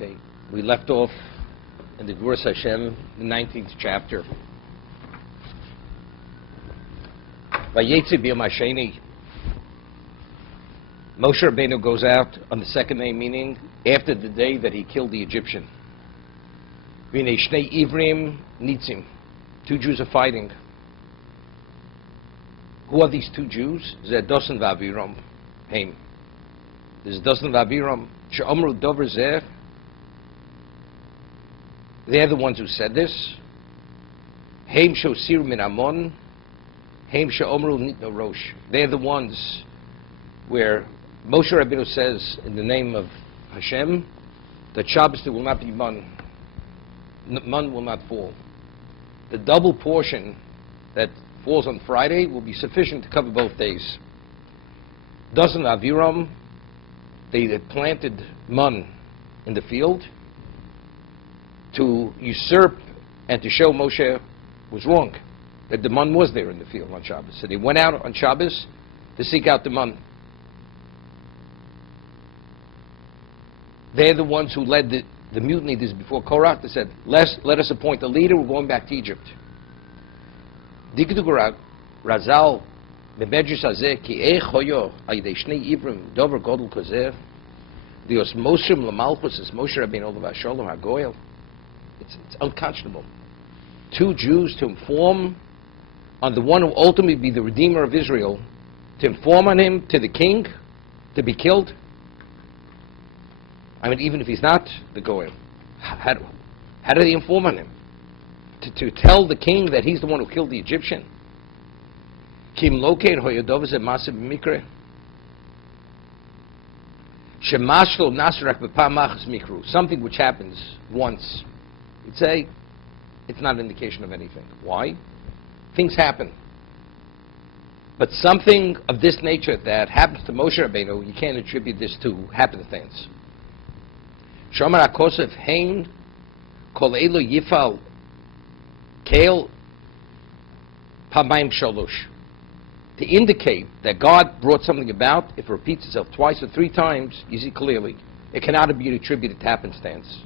Okay, we left off in the Gevruras Hashem, the 19th chapter. Vayetzi b'yom hasheni. Moshe Rabbeinu goes out on the second day, meaning after the day that he killed the Egyptian. V'nei shnei ivrim nitzim. Two Jews are fighting. Who are these two Jews? Zeh Dosan v'Aviram. Haim. This is Dosan v'Aviram. She'omru dover zeh. They're the ones who said this. Haim shosir min amon. Haim she'omru nitno rosh. They're the ones where Moshe Rabbeinu says in the name of Hashem that Shabbos there will not be man. Man will not fall. The double portion that falls on Friday will be sufficient to cover both days. Doesn't Aviram, they had planted man in the field to usurp and to show Moshe was wrong, that the man was there in the field on Shabbos. So they went out on Shabbos to seek out the man. They're the ones who led the mutiny. This before Korach. They said, let us appoint a leader, we're going back to Egypt. Razal Memedrash Hazeh ki eich hoyo ayidei shnei ivrim dover godel kozer dios Moshem lamalchus is Moshe Rabbeinu v'Sholem hagoyel. It's unconscionable. Two Jews to inform on the one who ultimately be the Redeemer of Israel, to inform on him to the king, to be killed. I mean, even if he's not the Goyim, how do they inform on him? To tell the king that he's the one who killed the Egyptian. Kim located hoyadov is a massive mikre. Shemashlo nasrak b'pamachas mikru. Something which happens once. You'd say it's not an indication of anything. Why? Things happen. But something of this nature that happens to Moshe Rabbeinu, you can't attribute this to happenstance. Shomer HaKosef hein kol elo yifal keil pamayim shalosh. To indicate that God brought something about, if it repeats itself twice or three times, you see clearly, it cannot be attributed to happenstance.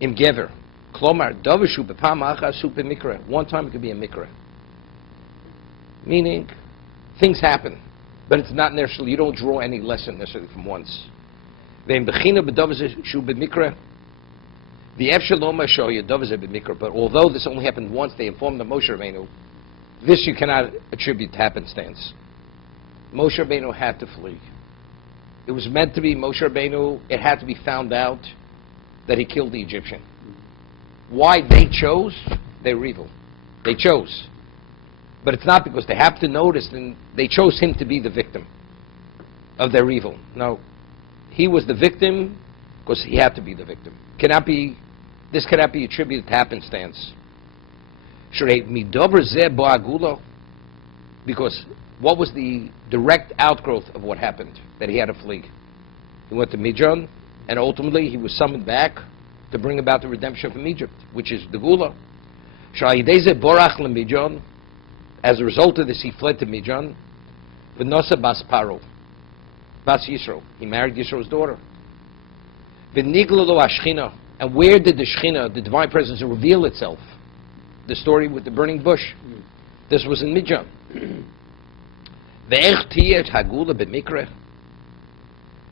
Im gever, klomar davashu b'pam achas hu b'mikra. One time it could be a mikra. Meaning, things happen, but it's not necessarily, you don't draw any lesson necessarily from once. V'im b'china b'davashu b'mikra. The Efshalom Shoya Dovze b'mikra. But although this only happened once, they informed the Moshe Rabbeinu. This you cannot attribute to happenstance. Moshe Rabbeinu had to flee. It was meant to be Moshe Rabbeinu. It had to be found out that he killed the Egyptian. Why they chose? They were evil. They chose. But it's not because they happened to notice and they chose him to be the victim of their evil. No. He was the victim because he had to be the victim. This cannot be attributed to happenstance. Because what was the direct outgrowth of what happened? That he had to flee. He went to Midian, and ultimately he was summoned back to bring about the redemption from Egypt, which is the Gula. As a result of this, he fled to Midian. V'nosa bas Paro, bas Yisro. He married Yisro's daughter. V'niglalo ashchina. And where did the Shechina, the divine presence, reveal itself? The story with the burning bush. This was in Midian.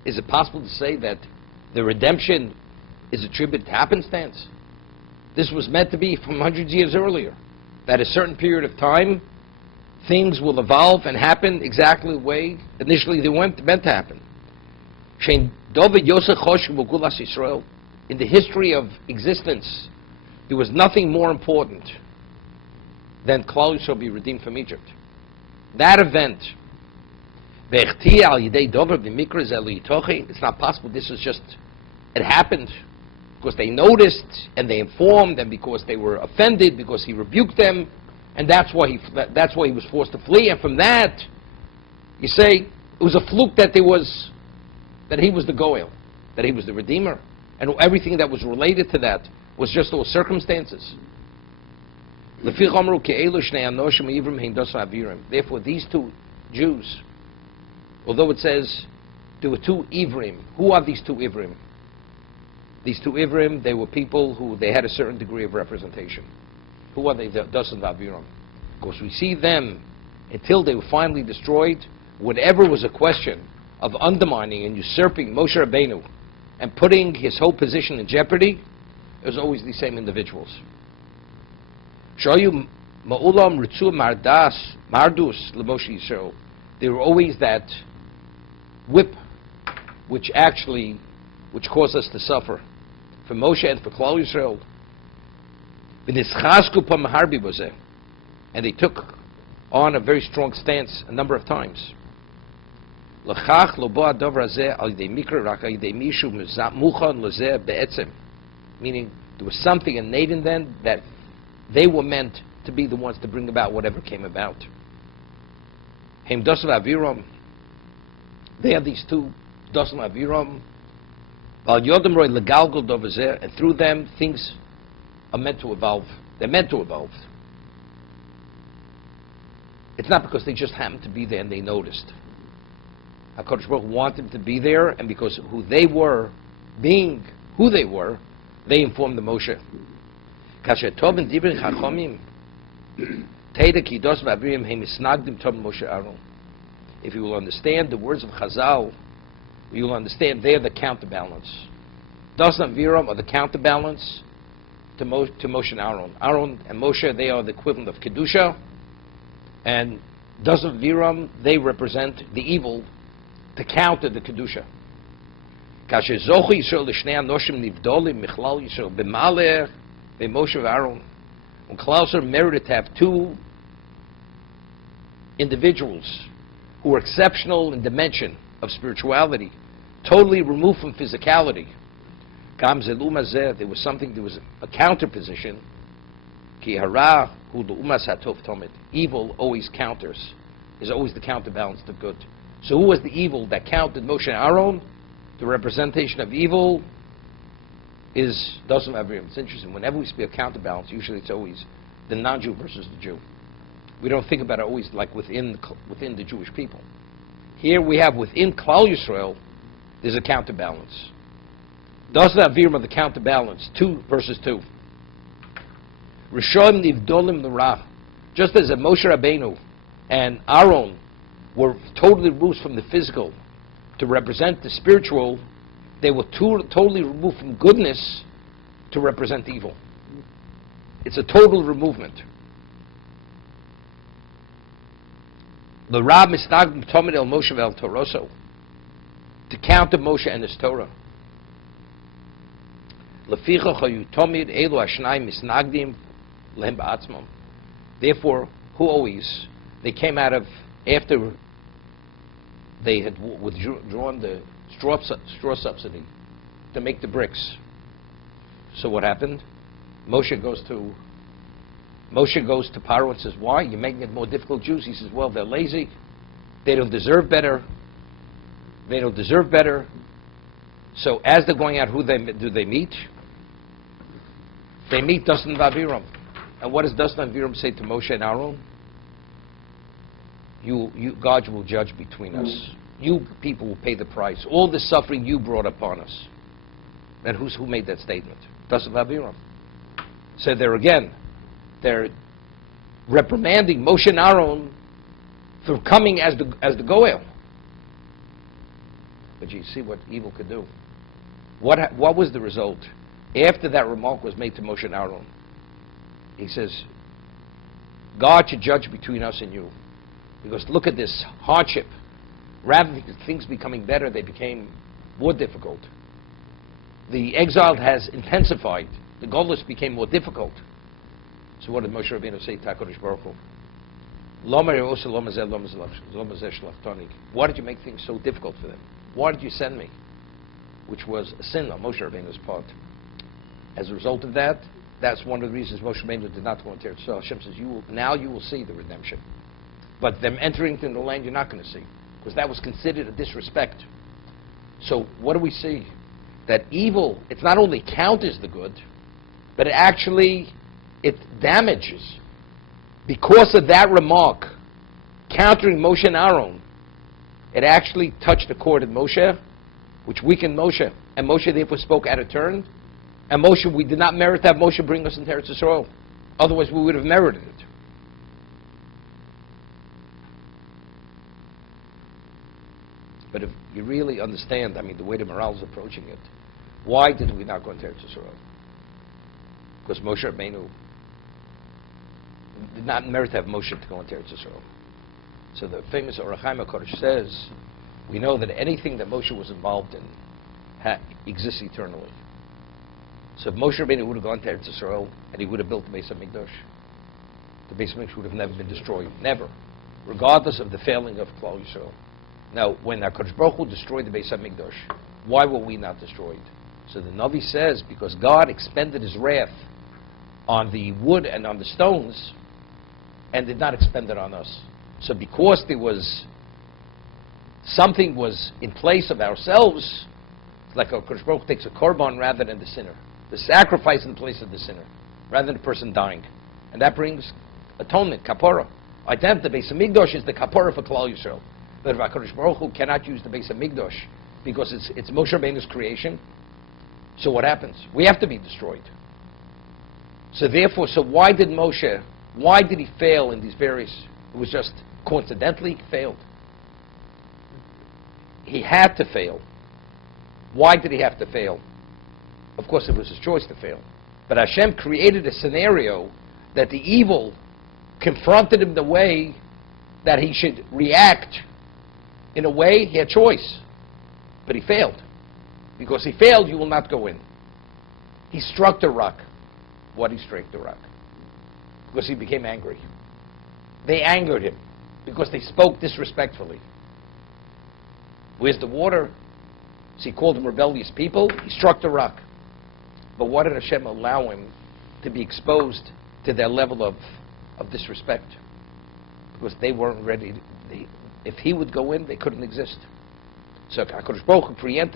Is it possible to say that the redemption is attributed to happenstance? This was meant to be from hundreds of years earlier. That a certain period of time, things will evolve and happen exactly the way initially they meant to happen. In the history of existence, there was nothing more important than Klal Yisrael be redeemed from Egypt. That event, it's not possible. This is just, it happened because they noticed and they informed, and because they were offended, because he rebuked them, and that's why he was forced to flee. And from that, you say it was a fluke that he was the Goel, that he was the Redeemer, and everything that was related to that was just those circumstances. Therefore, these two Jews, although it says there were two Ivrim. Who are these two Ivrim? These two Ivrim, they were people who they had a certain degree of representation. Who are they? Dasan Aviram. Because we see them until they were finally destroyed. Whenever was a question of undermining and usurping Moshe Rabbeinu and putting his whole position in jeopardy, it was always the same individuals. Shoyu ma'ulam ritzu mardus l'Moshe Yisrael. They were always that whip, which caused us to suffer, for Moshe and for Klal Yisrael. And they took on a very strong stance a number of times. Meaning there was something innate in them that they were meant to be the ones to bring about whatever came about. They have these two Dasan Aviram, and through them things are meant to evolve. They're meant to evolve. It's not because they just happened to be there and they noticed. HaKadosh Baruch Hu wanted them to be there, and because who they were, being who they were, they informed the Moshe. If you will understand the words of Chazal, you will understand they're the counterbalance. Dasan Aviram are the counterbalance to Moshe and Aaron. Aaron and Moshe, they are the equivalent of Kedusha, and Dasan Aviram, they represent the evil to counter the Kedusha. Kasher Zochi Yisrael l'shnei anoshim nivdolim michlal Yisrael b'maleh b'Moshe v'Aaron. When Klal Yisrael merited to have two individuals who were exceptional in dimension of spirituality, totally removed from physicality. There was something, there was a counterposition. Evil always counters, is always the counterbalance to good. So who was the evil that countered Moshe and Aaron? The representation of evil is Dasan Aviram. It's interesting. Whenever we speak of counterbalance, usually it's always the non-Jew versus the Jew. We don't think about it always like within the Jewish people. Here we have within Klal Yisrael, there's a counterbalance. Dasan Aviram are the counterbalance, 2 versus 2. Rishon nivdolim l'ra. Just as Moshe Rabbeinu and Aaron were totally removed from the physical to represent the spiritual, they were totally removed from goodness to represent evil. It's a total removement. The Rab Mistag Tomid El Moshe Vel Toroso, to counter Moshe and his Torah. Leficha Chayu Tomid Elu Ashnai Misnagdim Lehem Ba'atzmam. Therefore, who always, they came out of, after they had withdrawn the straw subsidy to make the bricks. So what happened? Moshe goes to Paro and says, why? You're making it more difficult, Jews. He says, well, they're lazy. They don't deserve better. They don't deserve better. So as they're going out, who do they meet? They meet Dasan Aviram. And what does Dasan Aviram say to Moshe and Aaron? God will judge between us. You people will pay the price. All the suffering you brought upon us. And who made that statement? Dasan Aviram. So they're reprimanding Moshe and Aaron for coming as the Goel. But you see what evil could do. What was the result? After that remark was made to Moshe and Aaron, he says, God should judge between us and you. Because look at this hardship. Rather than things becoming better, they became more difficult. The exile has intensified. The Golus became more difficult. So what did Moshe Rabbeinu say to HaKadosh Baruch Hu? Why did you make things so difficult for them? Why did you send me? Which was a sin on Moshe Rabbeinu's part. As a result of that, that's one of the reasons Moshe Rabbeinu did not go into Eretz. So Hashem says, now you will see the redemption. But them entering into the land, you're not going to see. Because that was considered a disrespect. So what do we see? That evil, it not only counters the good, but it damages. Because of that remark, countering Moshe and Aaron, It actually touched the chord in Moshe, which weakened Moshe. And Moshe therefore spoke out of turn. And Moshe, we did not merit to have Moshe bring us into Eretz Yisrael. Otherwise we would have merited it. But if you really understand, the way the morale is approaching it, why did we not go into Eretz Yisrael? Because Moshe Rabbeinu did not merit to have Moshe to go into Eretz Yisrael. So the famous Orach Chaim HaKadosh says, we know that anything that Moshe was involved in exists eternally. So if Moshe Rabbeinu would have gone to Eretz Yisrael and he would have built the Beis HaMikdash, the Beis HaMikdash would have never been destroyed. Never. Regardless of the failing of Klal Yisrael. Now, when HaKadosh Baruch Hu destroyed the Beis HaMikdash, why were we not destroyed? So the Navi says, because God expended his wrath on the wood and on the stones and did not expend it on us. So because there was something was in place of ourselves, it's like HaKadosh Baruch Hu takes a korban rather than the sinner. The sacrifice in place of the sinner, rather than the person dying. And that brings atonement, kapara. Identity, the Beis HaMikdash is the kapara for Klal Yisrael. But if HaKadosh Baruch Hu cannot use the Beis HaMikdash because it's Moshe Rabbeinu's creation, so what happens? We have to be destroyed. So therefore, why did he fail in these various, it was just coincidentally he failed. He had to fail. Why did he have to fail? Of course, it was his choice to fail. But Hashem created a scenario that the evil confronted him the way that he should react. In a way, he had choice. But he failed. Because he failed, you will not go in. He struck the rock. What he struck the rock? Because he became angry. They angered him because they spoke disrespectfully. Where's the water? So he called them rebellious people. He struck the rock. But why did Hashem allow him to be exposed to their level of disrespect? Because they weren't ready. If he would go in, they couldn't exist. So HaKadosh Baruch Hu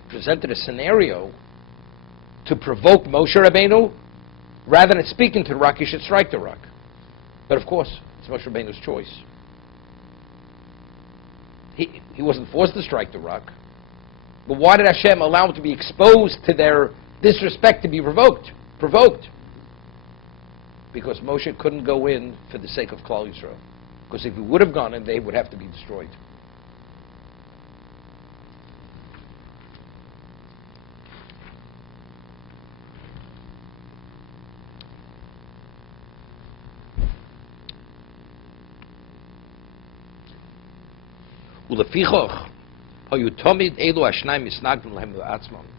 presented a scenario to provoke Moshe Rabbeinu. Rather than speaking to the rock, he should strike the rock. But of course, it's Moshe Rabbeinu's choice. He wasn't forced to strike the rock. But why did Hashem allow him to be exposed to their disrespect, to be provoked? Because Moshe couldn't go in for the sake of Klal Yisrael. Because if he would have gone in, they would have to be destroyed.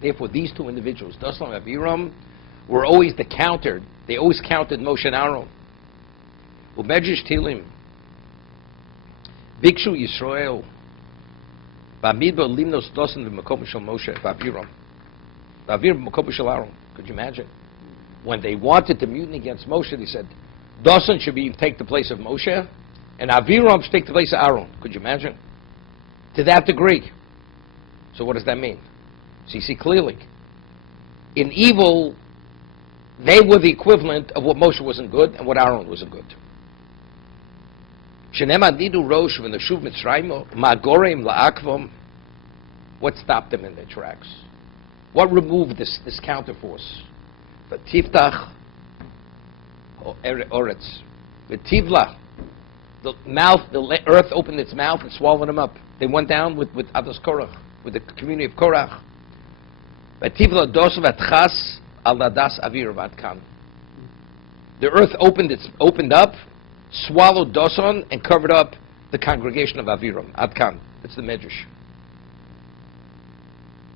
Therefore, these two individuals, Daslam and Aviram, were always the counter. They always countered Moshe and Aaron. Umedrash Tilim, Bikshu Yisrael, Bamidbar Limnos Dasan v'Makom Shel Moshe v'Aviram, v'Aviram v'Makom Shel Aaron. Could you imagine? When they wanted to mutiny against Moshe, they said, Dasan should take the place of Moshe, and Aviram should take the place of Aaron. Could you imagine? To that degree. So what does that mean? So you see clearly, in evil, they were the equivalent of what Moshe wasn't good and what Aaron wasn't good. What stopped them in their tracks? What removed this counterforce? V'tiftach oretz. V'tivla. The earth opened its mouth and swallowed them up. They went down with Ados Korach, with the community of Korach. V'tivla dos v'tchas al ladas avir v'atkan. The earth opened up, swallowed Doson, and covered up the congregation of Aviram. Adkan. It's the Medrash.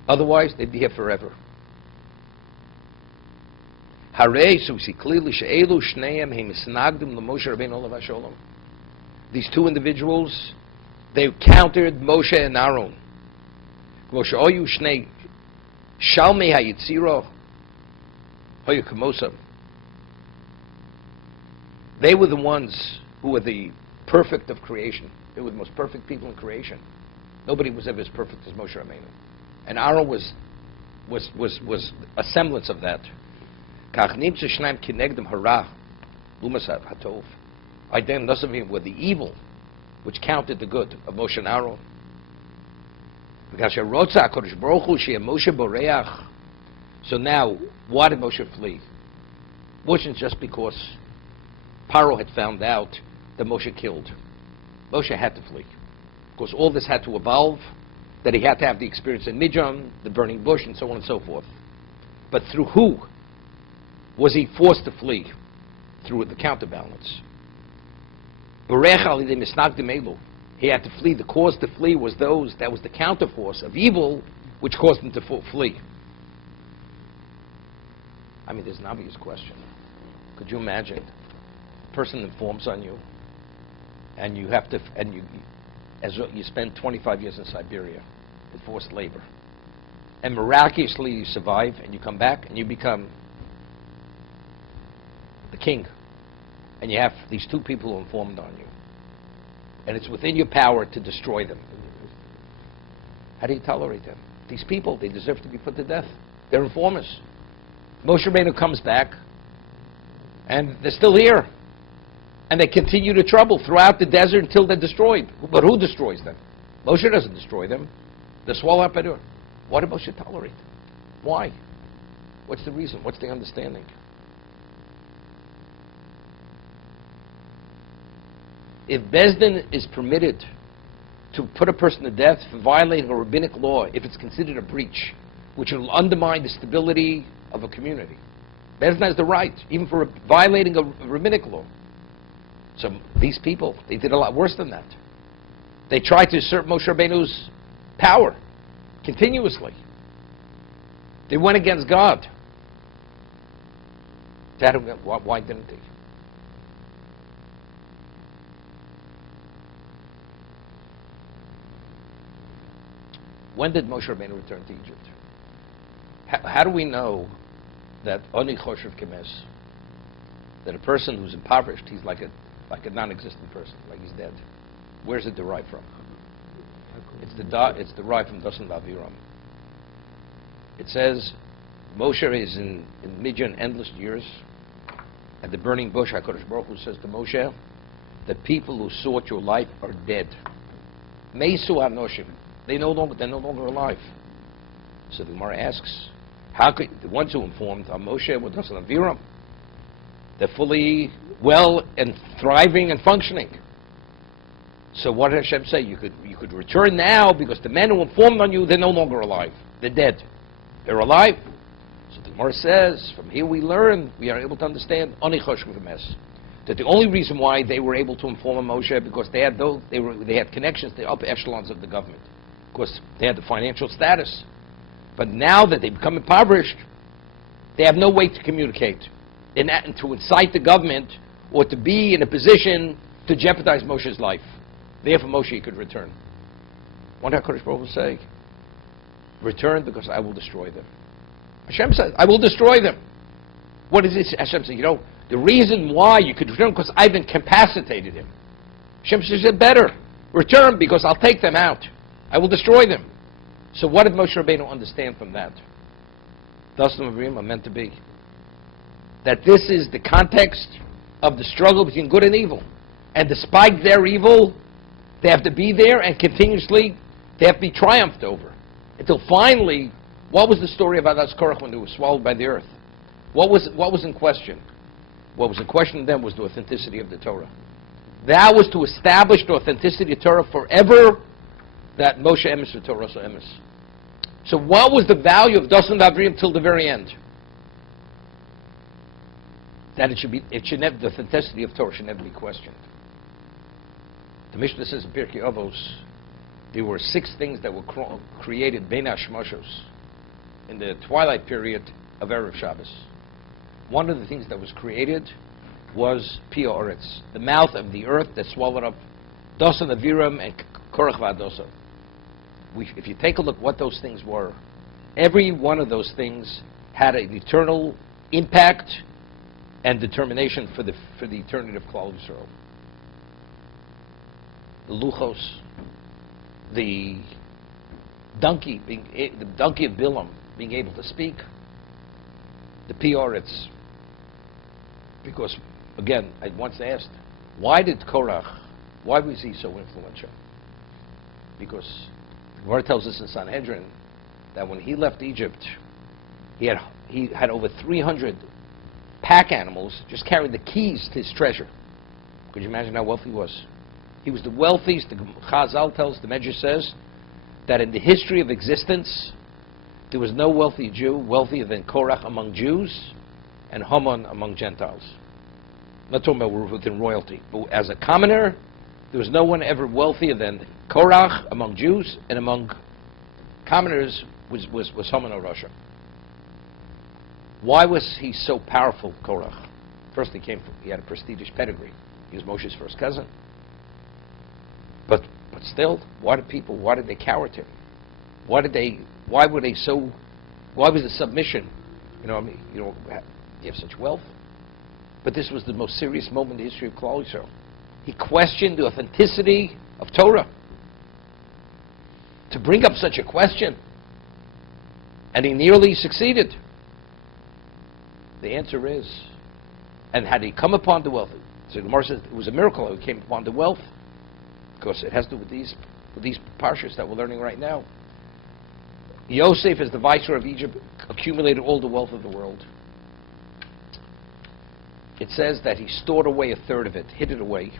Otherwise, they'd be here forever. Harei, so we see clearly, she'elu shneim he misnagdim l'Moshe Rabbeinu olav hasholom. These two individuals, they countered Moshe and Aaron. Moshe oyu shnei shalmei hayitziro oyu kamosam. They were the ones who were the perfect of creation. They were the most perfect people in creation. Nobody was ever as perfect as Moshe Rabbeinu. And Aaron was a semblance of that. Identity were the evil, which counted the good of Moshe and Aaron. So now, why did Moshe flee? It wasn't just because Paro had found out that Moshe killed. Moshe had to flee. Because all this had to evolve, that he had to have the experience in Midian, the burning bush, and so on and so forth. But through who was he forced to flee? Through the counterbalance. He had to flee. The cause to flee was that was the counterforce of evil, which caused him to flee. I mean, there's an obvious question. Could you imagine a person informs on you, and you have to, you spend 25 years in Siberia in forced labor, and miraculously you survive, and you come back, and you become the king, and you have these two people who informed on you, and it's within your power to destroy them. How do you tolerate them? These people, they deserve to be put to death. They're informers. Moshe Rabbeinu comes back, and they're still here. And they continue to trouble throughout the desert until they're destroyed. But who destroys them? Moshe doesn't destroy them. They're swallowed up by the earth. Why did Moshe tolerate them? Why? What's the reason? What's the understanding? If Bezdin is permitted to put a person to death for violating a rabbinic law, if it's considered a breach, which will undermine the stability of a community, Bezdin has the right, even for violating a rabbinic law. So these people, they did a lot worse than that. They tried to usurp Moshe Rabbeinu's power continuously. They went against God. Why didn't they? When did Moshe Rabbeinu return to Egypt? How do we know that Oni Choshev Kemes, that a person who's impoverished, he's like a non-existent person, like he's dead? Where's it derived from? It's derived from Dasan Aviram. It says Moshe is in Midian endless years. At the burning bush, HaKadosh Baruch Hu says to Moshe, the people who sought your life are dead. Meisu Anoshim. They're no longer alive. So the Gemara asks, how could the ones who informed on Moshe with Dasan Aviram? They're fully well and thriving and functioning. So what did Hashem say? You could return now because the men who informed on you, they're no longer alive. They're dead. They're alive. So the Gemara says, from here we learn, we are able to understand that the only reason why they were able to inform Moshe because they had connections to the upper echelons of the government. Of course, they had the financial status. But now that they become impoverished, they have no way to communicate and to incite the government or to be in a position to jeopardize Moshe's life. Therefore, Moshe could return. What did HaKadosh Baruch Hu say? Return because I will destroy them. Hashem says, I will destroy them. What is this? Hashem says, the reason why you could return because I've incapacitated him. Hashem says, better. Return because I'll take them out. I will destroy them. So what did Moshe Rabbeinu understand from that? Dasan Aviram are meant to be. That this is the context of the struggle between good and evil. And despite their evil, they have to be there and continuously they have to be triumphed over. Until finally, what was the story about Adas Korach when they were swallowed by the earth? What was in question? What was in question then was the authenticity of the Torah. That was to establish the authenticity of Torah forever, that Moshe emes for Torah so emes. So what was the value of Dasan Aviram till the very end? That the authenticity of Torah should never be questioned. The Mishnah says in Pirkei Avos, there were 6 things that were created Bein Hashmashos in the twilight period of Erev Shabbos. One of the things that was created was Pi Ha'aretz, the mouth of the earth that swallowed up Dasan Aviram and Korach V'Adosa. If you take a look what those things were, every one of those things had an eternal impact and determination for the eternity of Klal Yisrael. The Luchos, the donkey of Bilam being able to speak, the Pi Ha'aretz. Because again, I once asked, why was he so influential? Because Gemara tells us in Sanhedrin that when he left Egypt, he had over 300 pack animals just carrying the keys to his treasure. Could you imagine how wealthy he was? He was the wealthiest. The Chazal tells, the Medrash says, that in the history of existence, there was no wealthy Jew wealthier than Korach among Jews and Haman among Gentiles. I'm not talking about within royalty, but as a commoner, there was no one ever wealthier than Korach among Jews, and among commoners was Haman of Russia. Why was he so powerful, Korach? First, he had a prestigious pedigree. He was Moshe's first cousin. But still, why did they cower to him? Why was the submission? You have such wealth. But this was the most serious moment in the history of Klal Yisrael. He questioned the authenticity of Torah. To bring up such a question, and he nearly succeeded. The answer is, and had he come upon the wealth, so Gemara says it was a miracle he came upon the wealth, because it has to do with these Parshas that we're learning right now. Yosef, as the viceroy of Egypt, accumulated all the wealth of the world. It says that he stored away a third of it, hid it away,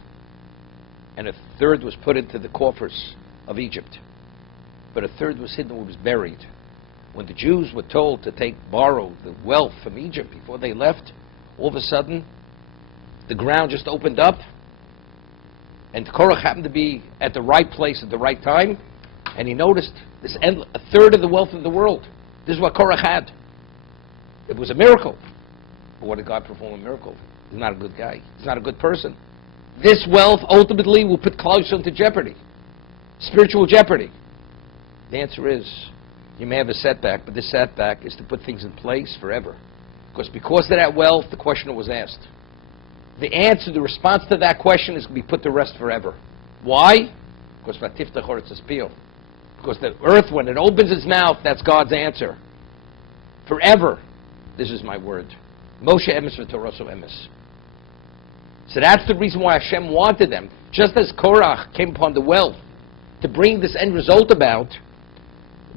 and a third was put into the coffers of Egypt. But a third was hidden, was buried. When the Jews were told to borrow the wealth from Egypt before they left, all of a sudden, the ground just opened up, and Korach happened to be at the right place at the right time, and he noticed a third of the wealth of the world. This is what Korach had. It was a miracle. But what did God perform a miracle? He's not a good guy. He's not a good person. This wealth ultimately will put Klal Yisrael into jeopardy, spiritual jeopardy. The answer is, you may have a setback, but this setback is to put things in place forever. Because of that wealth, the questioner was asked. The answer, the response to that question is going to be put to rest forever. Why? Because the earth, when it opens its mouth, that's God's answer. Forever. This is my word. Moshe emes v'Torah emes. So that's the reason why Hashem wanted them. Just as Korach came upon the wealth to bring this end result about,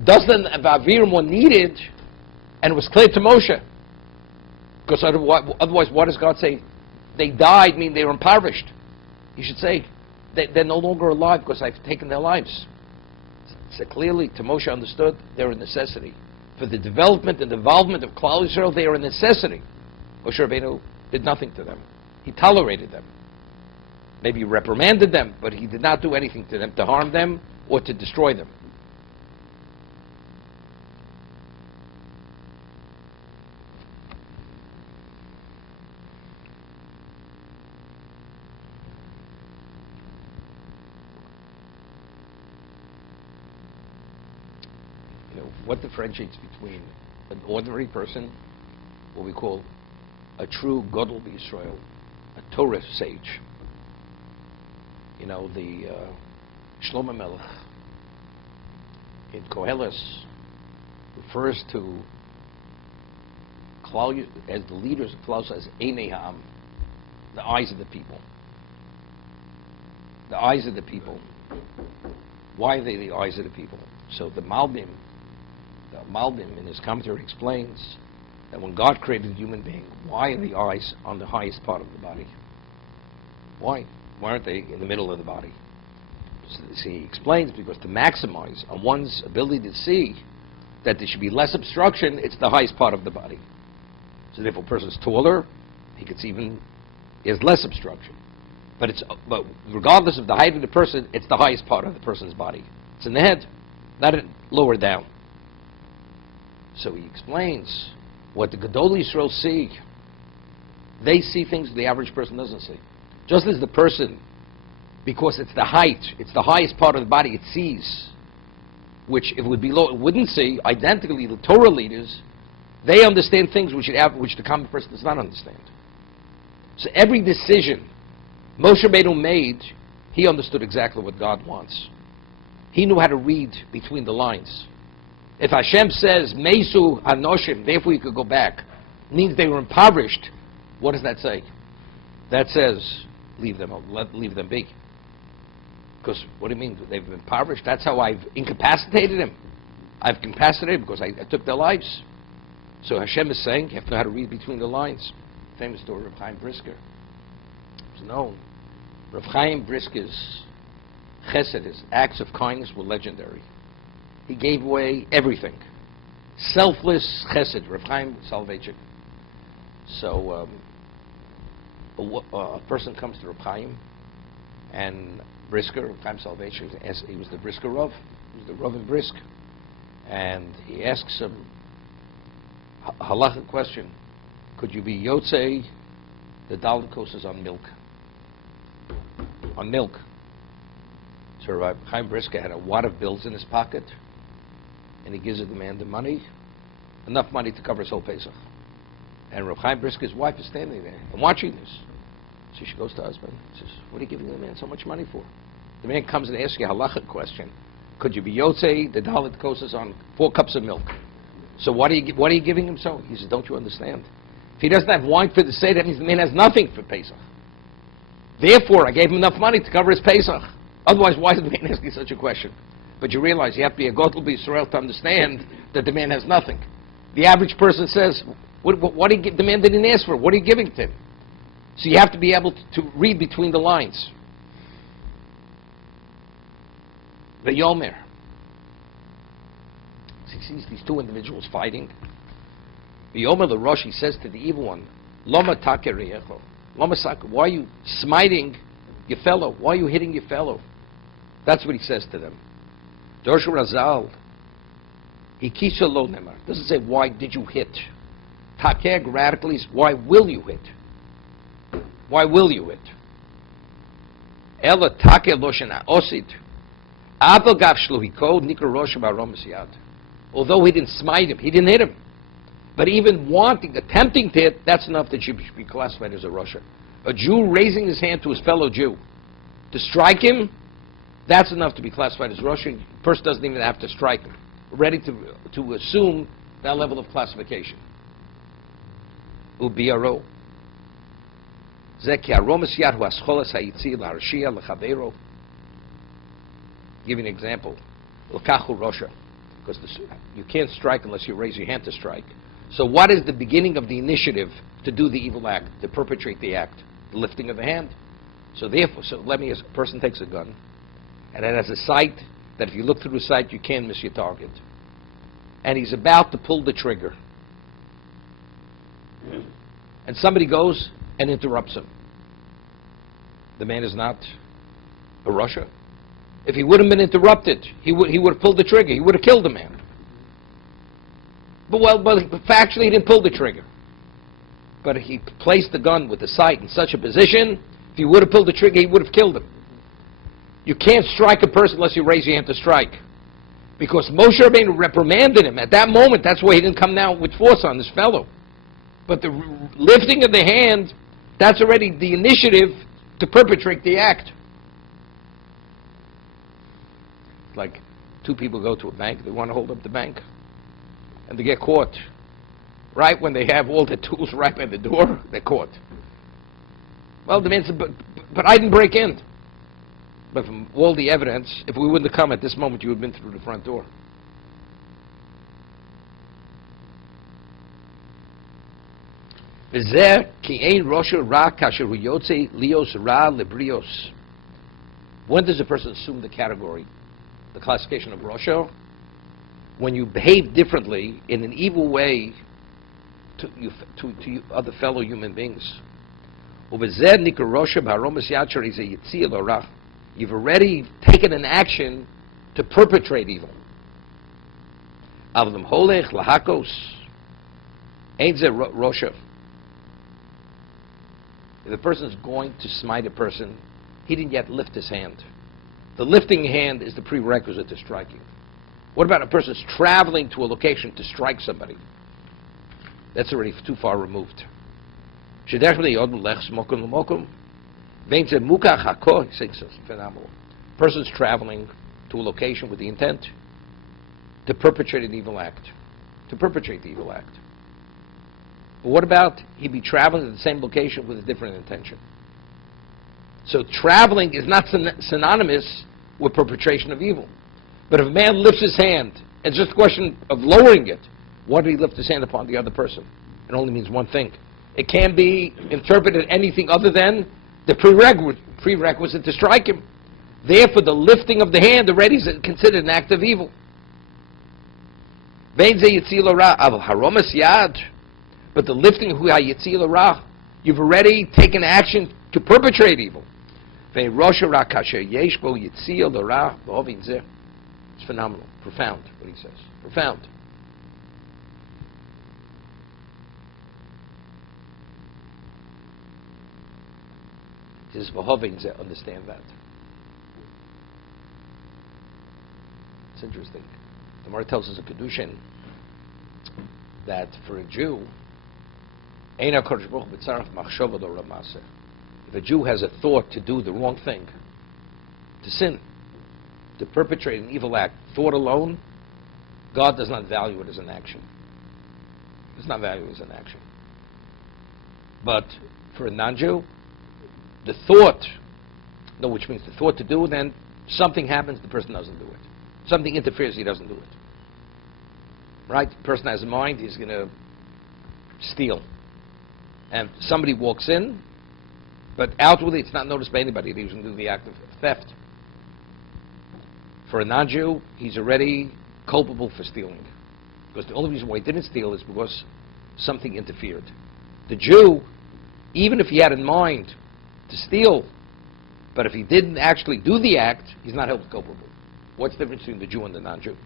Duslan and Aviram were needed, and it was clear to Moshe. Because otherwise, what does God say? They died, meaning they were impoverished. He should say, they're no longer alive because I've taken their lives. So clearly, to Moshe understood, they're a necessity. For the development and involvement of Klal Yisrael, they are a necessity. Moshe Rabbeinu did nothing to them. He tolerated them. Maybe he reprimanded them, but he did not do anything to them to harm them or to destroy them. What differentiates between an ordinary person, what we call a true Gadol B'Yisrael, a Torah sage? The Shlomo Melech in Koheles refers to Klal as the leaders of Klal as Einei Ha'am, the eyes of the people. The eyes of the people. Why are they the eyes of the people? So the Malbim in his commentary explains that when God created a human being, why are the eyes on the highest part of the body? Why? Why aren't they in the middle of the body? So, he explains because to maximize on one's ability to see that there should be less obstruction, it's the highest part of the body. So if a person's taller, he has less obstruction. But regardless of the height of the person, it's the highest part of the person's body. It's in the head, not lower down. So he explains what the Gadol Yisrael see. They see things the average person doesn't see. Just as the person, because it's the height, it's the highest part of the body it sees, which if it would be low, it wouldn't see. Identically, the Torah leaders, they understand things which the common person does not understand. So every decision Moshe Rabbeinu made, he understood exactly what God wants. He knew how to read between the lines. If Hashem says, Mesu Hanoshim, therefore you could go back, means they were impoverished, what does that say? That says, leave them be. Because, what do you mean? They've been impoverished? That's how I've incapacitated him. I've incapacitated him because I took their lives. So Hashem is saying, you have to know how to read between the lines. Famous story of Chaim Brisker. It's known. Rav Chaim Brisker's chesed, his acts of kindness, were legendary. He gave away everything. Selfless chesed, Rav Chaim Soloveitchik. So a person comes to Rav Chaim, and Brisker, Rav Chaim Soloveitchik, he was the Brisker Rav. He was the Rav in Brisk. And he asks him a halachic question. Could you be yotzei the dalet kosas on milk? On milk. So Rav Chaim Brisker had a wad of bills in his pocket, and he gives the man the money, enough money to cover his whole Pesach. And Rav Chaim Brisker's wife is standing there and watching this. So she goes to her husband and says, what are you giving the man so much money for? The man comes and asks you a halachic question. Could you be yotzei the dalet kosas on 4 cups of milk? So what are you giving him so? He says, don't you understand? If he doesn't have wine for the Seder, that means the man has nothing for Pesach. Therefore, I gave him enough money to cover his Pesach. Otherwise, why is the man asking such a question? But you realize you have to be a Godel B'Yisrael to understand that the man has nothing. The average person says, what do you give? The man didn't ask for it. What are you giving to him? So you have to be able to read between the lines. The Yomer. He sees these two individuals fighting. The Yomer, the Rosh, he says to the evil one, Loma takereyecho. Loma sak, why are you smiting your fellow? Why are you hitting your fellow? That's what he says to them. Dorshu Razal, he kisha lo nemar. Doesn't say, why did you hit? Taker grammatically is, why will you hit? Why will you hit? Ela taker lo shena osid. Abel gav shluhiko nikra rosh ba'arom siyad. Although he didn't smite him, he didn't hit him. But even attempting to hit, that's enough that you should be classified as a Russia. A Jew raising his hand to his fellow Jew to strike him, that's enough to be classified as Russia. The person doesn't even have to strike him. Ready to assume that level of classification. Ubiyaro. Give you an example. Russia. Because you can't strike unless you raise your hand to strike. So what is the beginning of the initiative to do the evil act, to perpetrate the act? The lifting of the hand. So therefore, a person takes a gun, and it has a sight that if you look through the sight, you can't miss your target. And he's about to pull the trigger. And somebody goes and interrupts him. The man is not a Russia. If he wouldn't have been interrupted, he would have pulled the trigger. He would have killed the man. But factually, he didn't pull the trigger. But he placed the gun with the sight in such a position, if he would have pulled the trigger, he would have killed him. You can't strike a person unless you raise your hand to strike. Because Moshe Rabbeinu reprimanded him. At that moment, that's why he didn't come down with force on this fellow. But the lifting of the hand, that's already the initiative to perpetrate the act. Like two people go to a bank, they want to hold up the bank, and they get caught. Right when they have all the tools right by the door, they're caught. Well, the man said, but I didn't break in. But from all the evidence, if we wouldn't have come at this moment, you would have been through the front door. When does a person assume the category, the classification of Rosha? When you behave differently in an evil way to other fellow human beings. You've already taken an action to perpetrate evil. If the person is going to smite a person, he didn't yet lift his hand. The lifting hand is the prerequisite to striking. What about a person who's traveling to a location to strike somebody? That's already too far removed. Person's traveling to a location with the intent to perpetrate an evil act. To perpetrate the evil act. But what about he'd be traveling to the same location with a different intention? So traveling is not synonymous with perpetration of evil. But if a man lifts his hand, it's just a question of lowering it. Why did he lift his hand upon the other person? It only means one thing. It can be interpreted anything other than the prerequisite to strike him. Therefore, the lifting of the hand already is considered an act of evil. But the lifting, you've already taken action to perpetrate evil. It's phenomenal, profound, what he says. Profound. He says, understand that. It's interesting. The Gemara tells us a Kedushin that for a Jew, if a Jew has a thought to do the wrong thing, to sin, to perpetrate an evil act, thought alone, God does not value it as an action. Does not value it as an action. But for a non-Jew, the thought, which means the thought to do, then something happens, the person doesn't do it. Something interferes, he doesn't do it. Right? The person has a mind, he's going to steal. And somebody walks in, but outwardly it's not noticed by anybody. He doesn't do the act of theft. For a non-Jew, he's already culpable for stealing. Because the only reason why he didn't steal is because something interfered. The Jew, even if he had in mind to steal, but if he didn't actually do the act, he's not held culpable. What's the difference between the Jew and the non-Jew?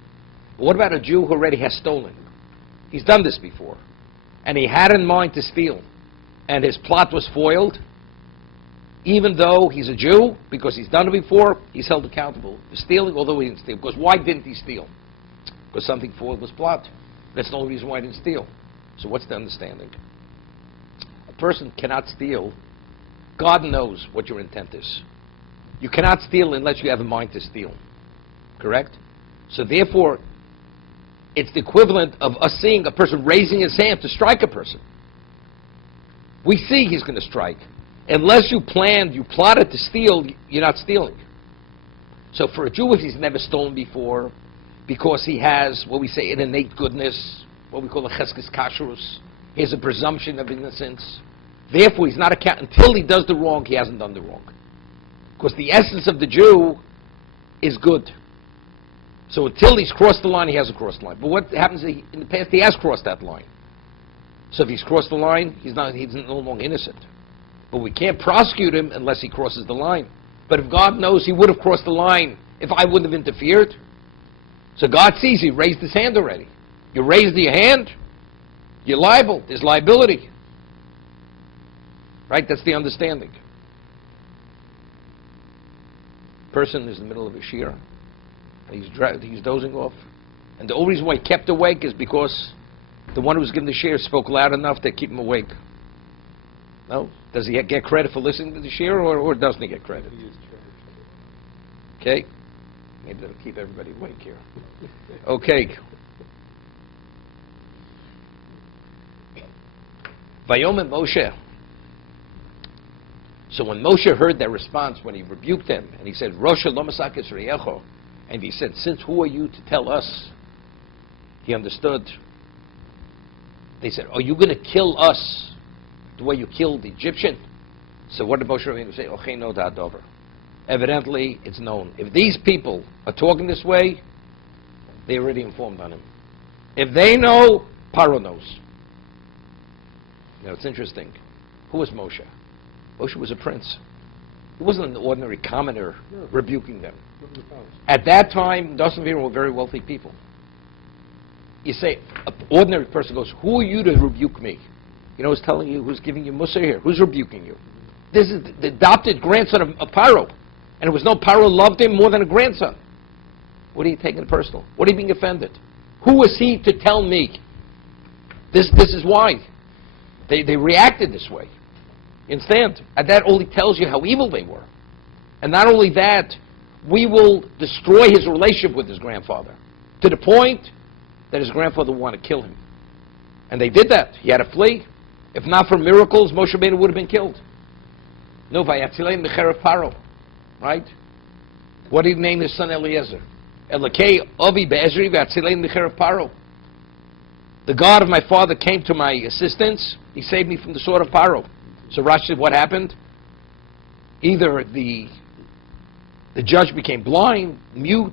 But what about a Jew who already has stolen? He's done this before. And he had in mind to steal. And his plot was foiled. Even though he's a Jew, because he's done it before, he's held accountable for stealing, although he didn't steal. Because why didn't he steal? Because something foiled his plot. That's the only reason why he didn't steal. So what's the understanding? A person cannot steal. God knows what your intent is. You cannot steal unless you have a mind to steal. Correct? So therefore, it's the equivalent of us seeing a person raising his hand to strike a person. We see he's going to strike. Unless you plotted to steal, you're not stealing. So for a Jew, if he's never stolen before, because he has what we say an innate goodness, what we call a cheskes kashrus, he has a presumption of innocence. Therefore, he's not until he does the wrong, he hasn't done the wrong. Because the essence of the Jew is good. So until he's crossed the line, he hasn't crossed the line. But what happens in the past, he has crossed that line. So if he's crossed the line, he's no longer innocent. But we can't prosecute him unless he crosses the line. But if God knows he would have crossed the line if I wouldn't have interfered, so God sees he raised his hand already. You raised your hand, you're liable. There's liability. Right? That's the understanding. Person is in the middle of a shir. He's dozing off. And the only reason why he kept awake is because the one who was giving the shir spoke loud enough to keep him awake. No? Does he get credit for listening to the shir, or doesn't he get credit? Okay? Maybe that'll keep everybody awake here. Okay. Vayomer Moshe. So when Moshe heard their response, when he rebuked them, and he said, Rosha lo masakis reyecho, and he said, since who are you to tell us? He understood. They said, are you going to kill us the way you killed the Egyptian? So what did Moshe Rabbeinu say? Ochei no da'adover. Evidently, it's known. If these people are talking this way, they already informed on him. If they know, Paro knows. Now, it's interesting. Who was Moshe? Moshe was a prince. He wasn't an ordinary commoner rebuking them. At that time, Dustin and Vera were very wealthy people. You say, an ordinary person goes, who are you to rebuke me? You know who's telling you, who's giving you mussar here? Who's rebuking you? This is the adopted grandson of Paro. And it was no Paro loved him more than a grandson. What are you taking it personal? What are you being offended? Who is he to tell me? This is why. They reacted this way. You understand? And that only tells you how evil they were. And not only that, we will destroy his relationship with his grandfather to the point that his grandfather wanted to kill him. And they did that. He had to flee. If not for miracles, Moshe Rabbeinu would have been killed. No, Vayatzilei Mecherev Paro. Right? What did he name his son Eliezer? Elokei Ovi Be'ezri V'atzilei Micherav Paro. The God of my father came to my assistance. He saved me from the sword of Paro. So Rashi said, what happened? Either the judge became blind, mute,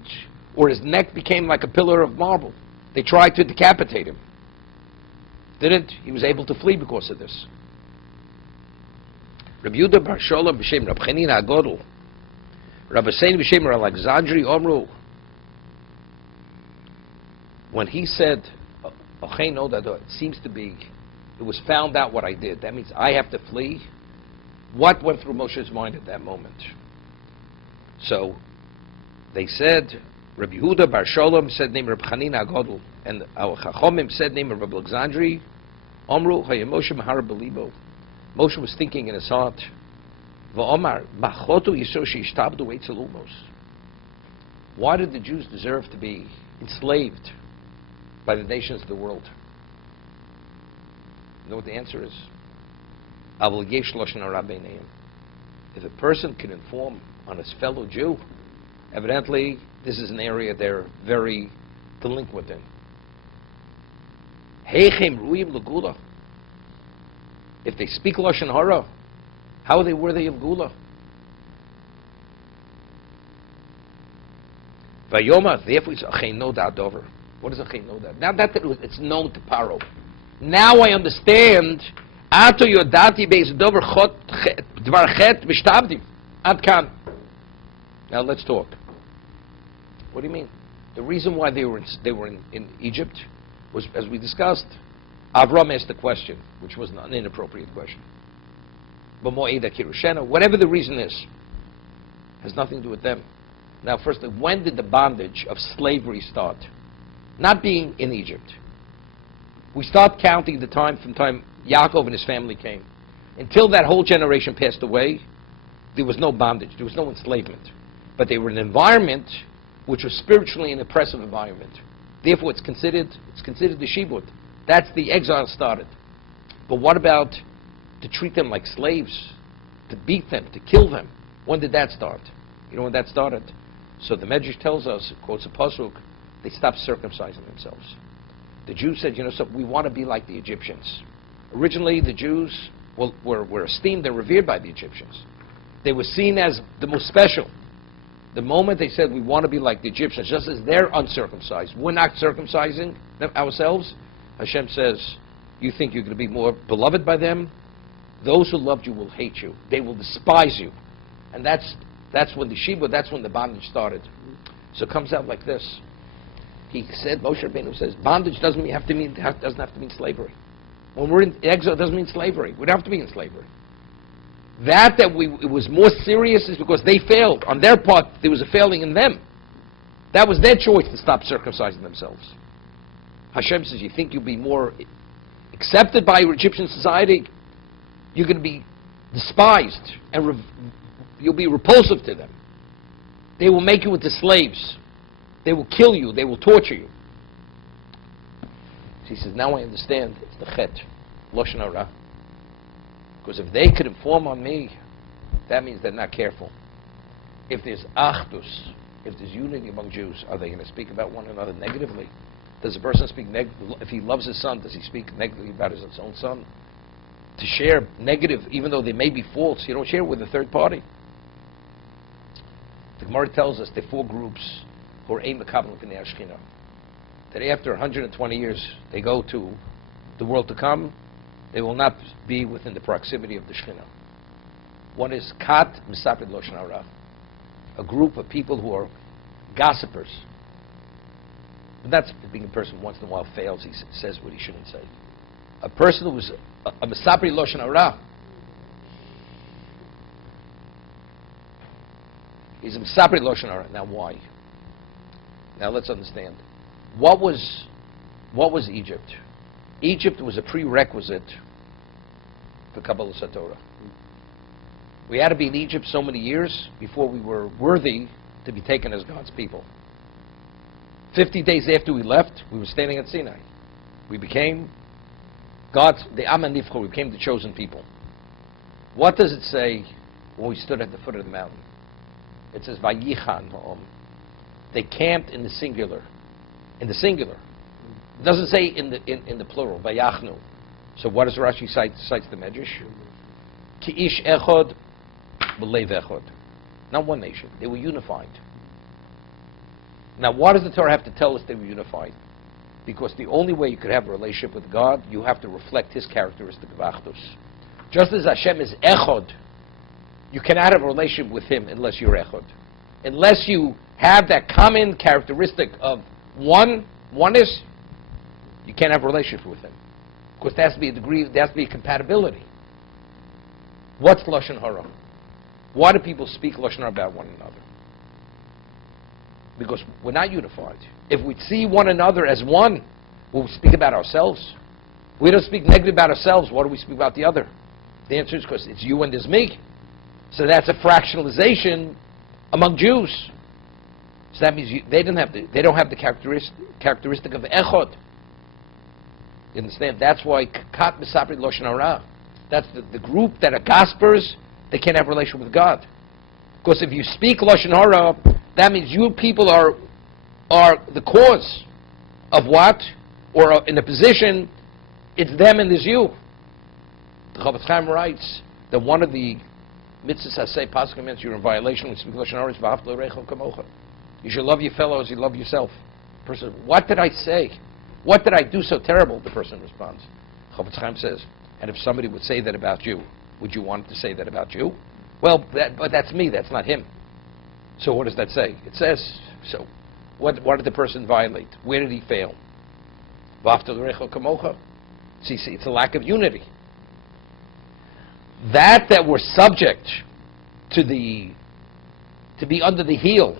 or his neck became like a pillar of marble. They tried to decapitate him. Didn't. He was able to flee because of this. Rabbi Yehuda bar Sholem b'shem Rab Chanina HaGodol, Rabbi Hussein b'shem Alexandri Omru, when he said, it seems to be, it was found out what I did. That means I have to flee. What went through Moshe's mind at that moment? So they said, Rabbi Yehuda bar Sholem said name Rabbi Chanina HaGodol, and our Chachomim said name Rabbi Alexandri Omru Hayeh Moshe Mahar Belibo. Moshe was thinking in his heart, V'omar Machotu Yisro Sheishtabdu Eitzel Umos. Why did the Jews deserve to be enslaved by the nations of the world? You know what the answer is? Avol yesh lashon hara beineim. If a person can inform on his fellow Jew, evidently this is an area they're very delinquent in. Heichem ruim legula. If they speak lashon hara, how are they worthy of gula? Vayoma, therefore, is achein no da'adover. What is achein no da'? Now that it's known to Paro. Now I understand. Ato yodati beis dover chot dvar chet b'shtabdim. Ad kan. Now let's talk. What do you mean? The reason why they were in Egypt was, as we discussed, Avram asked the question, which was an inappropriate question. B'mo'eda kirushena, whatever the reason is, has nothing to do with them. Now, first, when did the bondage of slavery start? Not being in Egypt. We start counting the time from time Yaakov and his family came. Until that whole generation passed away, there was no bondage, there was no enslavement. But they were in an environment which was spiritually an oppressive environment. Therefore, it's considered the shibud. That's the exile started. But what about to treat them like slaves, to beat them, to kill them? When did that start? You know when that started? So the Medrash tells us, quotes a pasuk, they stopped circumcising themselves. The Jews said, we want to be like the Egyptians. Originally, the Jews were esteemed and revered by the Egyptians. They were seen as the most special. The moment they said, we want to be like the Egyptians, just as they're uncircumcised, we're not circumcising ourselves, Hashem says, you think you're going to be more beloved by them? Those who loved you will hate you. They will despise you. And that's when the Sheba, that's when the bondage started. So it comes out like this. He said, Moshe Rabbeinu says, bondage doesn't have to mean slavery. When we're in exile, it doesn't mean slavery. We don't have to be in slavery. It was more serious is because they failed. On their part, there was a failing in them. That was their choice to stop circumcising themselves. Hashem says, you think you'll be more accepted by your Egyptian society? You're going to be despised, and you'll be repulsive to them. They will make you into slaves. They will kill you. They will torture you. So he says, now I understand. It's the chet, lashon hara. Because if they could inform on me, that means they're not careful. If there's achdus, if there's unity among Jews, are they going to speak about one another negatively? Does a person speak negatively? If he loves his son, does he speak negatively about his own son? To share negative, even though they may be false, you don't share with a third party. The Gemara tells us there are 4 groups who are ein mekabel b'nei Shechina. That after 120 years, they go to the world to come, they will not be within the proximity of the Shechina. One is kat misapid lashon hara, a group of people who are gossipers. But that's being a person who once in a while fails, he says what he shouldn't say. A person who is a misapri lashon hara, he's a misapri lashon hara. Now why? Now let's understand. What was Egypt? Egypt was a prerequisite for Kabbalah Satorah. We had to be in Egypt so many years before we were worthy to be taken as God's people. 50 days after we left, we were standing at Sinai. We became the Am HaNivchor, we became the chosen people. What does it say when we stood at the foot of the mountain? It says Vayichan. They camped in the singular. In the singular. It doesn't say in the plural. Vayachnu. So what does Rashi cites the Medrash? Ki ish echod b'leiv echod. Not one nation. They were unified. Now, why does the Torah have to tell us they were unified? Because the only way you could have a relationship with God, you have to reflect His characteristic of Achdus. Just as Hashem is Echod, you cannot have a relationship with Him unless you're Echod. Unless you have that common characteristic of oneness, you can't have a relationship with Him. Because there has to be a degree, there has to be a compatibility. What's Lashon Hara? Why do people speak Lashon Hara about one another? Because we're not unified. If we see one another as one, will we speak about ourselves? If we don't speak negative about ourselves, what do we speak about the other? The answer is because it's you and there's me. So that's a fractionalization among Jews. So that means they don't have the characteristic of echod. You understand? That's why kat misaprid loshen hara. That's the group that are gospers. They can't have a relation with God. Because if you speak loshen hara, that means you people are the cause of what, or in a position. It's them and there's you. The Chofetz Chaim writes that one of the mitzvahs hasei pasuk means you're in violation when you speak lashon hara is v'ahavta l'reicha kamocha. You should love your fellow as you love yourself. The person, what did I say? What did I do so terrible? The person responds. Chofetz Chaim says, and if somebody would say that about you, would you want to say that about you? Well, but that's me. That's not him. So what does that say? It says, so what did the person violate? Where did he fail? V'ahavta l'reicha kamocha. See, it's a lack of unity. That we're subject to be under the heel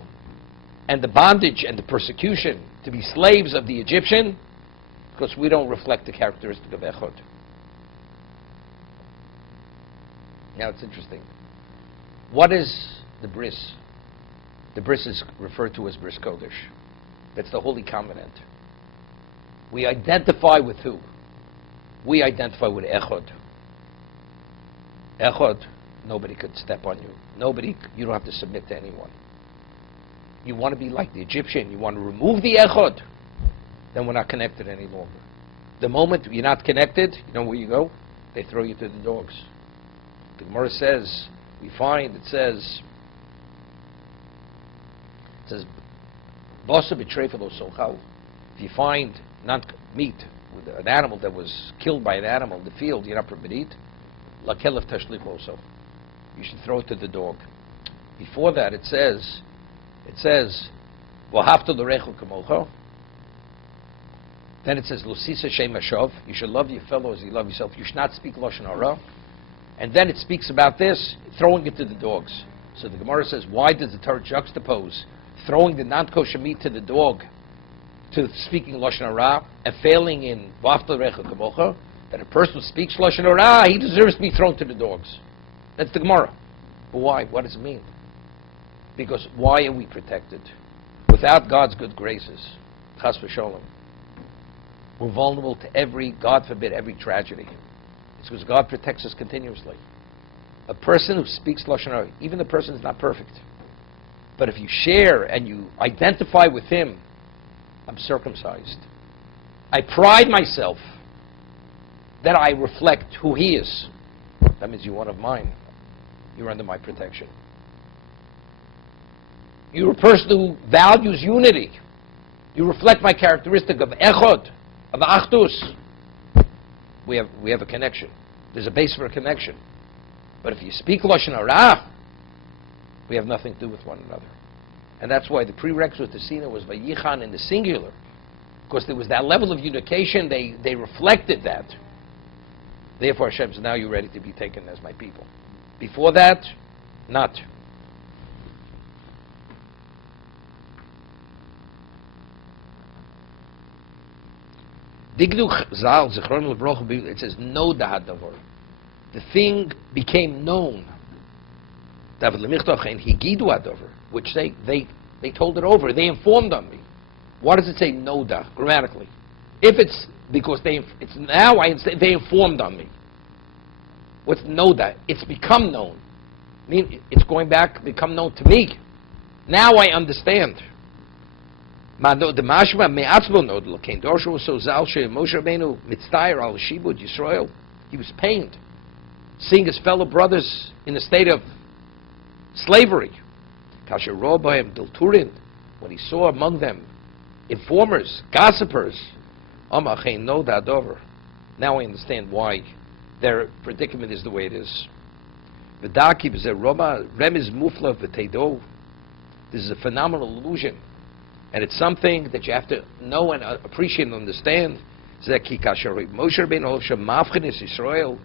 and the bondage and the persecution, to be slaves of the Egyptian, because we don't reflect the characteristic of Echod. Now it's interesting. What is the bris? The bris is referred to as bris kodesh. That's the holy covenant. We identify with who? We identify with Echod. Echod, nobody could step on you. You don't have to submit to anyone. You want to be like the Egyptian, you want to remove the Echod, then we're not connected any longer. The moment you're not connected, you know where you go? They throw you to the dogs. The Gemara says, it says, Basa b'treifelo solchau. If you find meat with an animal that was killed by an animal in the field, you're not permitted to eat. Lakelef tashlich also. You should throw it to the dog. Before that, it says, V'ahavta l'reicha kamocha. Then it says, Lusisa shem hashov. You should love your fellow as you love yourself. You should not speak lashon hara. And then it speaks about this, throwing it to the dogs. So the Gemara says, why does the Torah juxtapose throwing the non-kosher meat to the dog to speaking lashon hara and failing in V'ahavta l'reicha kamocha? That a person who speaks lashon hara, he deserves to be thrown to the dogs. That's the Gemara. But why? What does it mean? Because why are we protected? Without God's good graces, chas v'sholem, we're vulnerable to every, God forbid, every tragedy. It's because God protects us continuously. A person who speaks lashon hara, even the person is not perfect, but if you share and you identify with him, I'm circumcised. I pride myself that I reflect who he is. That means you're one of mine. You're under my protection. You're a person who values unity. You reflect my characteristic of echod, of achdus. We have a connection. There's a base for a connection. But if you speak lashon hara, we have nothing to do with one another. And that's why the prerequisite to Sina was Vayichan in the singular. Because there was that level of unification, they reflected that. Therefore Hashem says, now you're ready to be taken as my people. Before that, not. It says, no dahadavar. The thing became known. Which they told it over. They informed on me. What does it say, noda, grammatically? If it's because it's now, I understand, they informed on me. What's noda? It's become known. I mean, it's going back, become known to me. Now I understand. The mashma me'atzbo no l'kein dorshu was so zal she Moshe Rabbeinu mitztayir al shibud Yisrael. He was pained, seeing his fellow brothers in a state of slavery. Kasher ro'bahem dilturin, when he saw among them informers, gossipers. Amachein no dadover. Now I understand why their predicament is the way it is. V'daki v'zeh roma remiz mufla v'teido. This is a phenomenal illusion. And it's something that you have to know and appreciate and understand. Zeki kasher Moshe Rabbeinu shemavchinis Yisrael.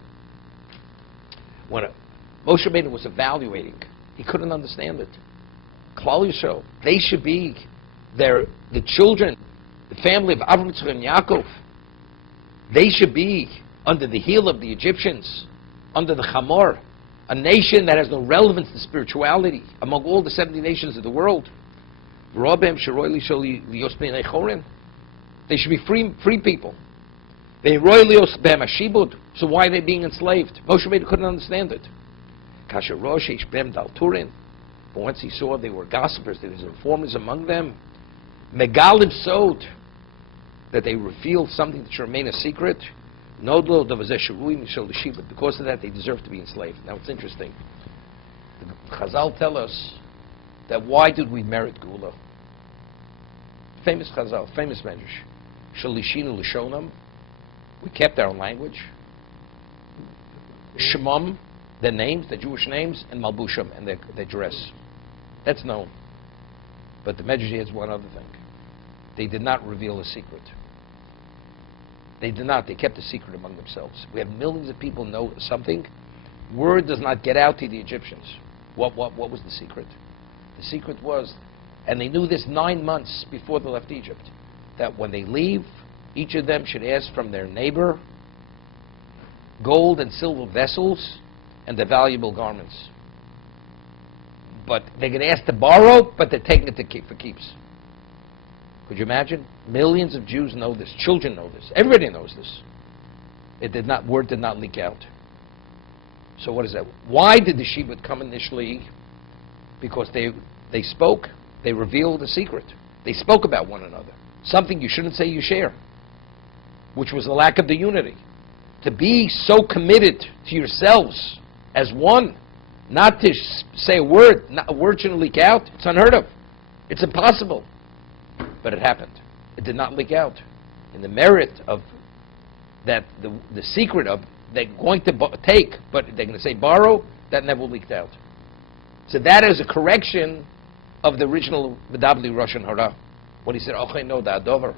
When Moshe Rabbeinu was evaluating, he couldn't understand it. Klal Yisrael, they should be the children, the family of Avraham, Yitzchak, and Yaakov. They should be under the heel of the Egyptians, under the Chamor, a nation that has no relevance to spirituality among all the 70 nations of the world. They should be free people. So why are they being enslaved? Moshe Rabbeinu couldn't understand it. But once he saw they were gossipers, there was informers among them, megalib sod, that they revealed something that should remain a secret. But because of that, they deserve to be enslaved. Now it's interesting. The Chazal tell us that why did we merit Gula? Famous Chazal, famous Medrash. Shalishinu l'shonam. We kept our language. Shemam, their names, the Jewish names, and Malbusham, and their dress. That's known. But the Medrash has one other thing. They did not reveal a secret. They did not. They kept a secret among themselves. We have millions of people know something. Word does not get out to the Egyptians. What was the secret? The secret was, and they knew this 9 months before they left Egypt, that when they leave, each of them should ask from their neighbor gold and silver vessels and the valuable garments. But they're going to ask to borrow, but they're taking it for keeps. Could you imagine? Millions of Jews know this. Children know this. Everybody knows this. Word did not leak out. So what is that? Why did the Shibud come initially? Because they spoke. They revealed a secret. They spoke about one another. Something you shouldn't say you share, which was the lack of the unity. To be so committed to yourselves as one, not to say a word shouldn't leak out. It's unheard of. It's impossible. But it happened. It did not leak out. And the merit of that, the secret of they're going to take, but they're going to say borrow, that never leaked out. So that is a correction of the original V'dabli Russian Hara. When he said, "Ochei no da'adover,"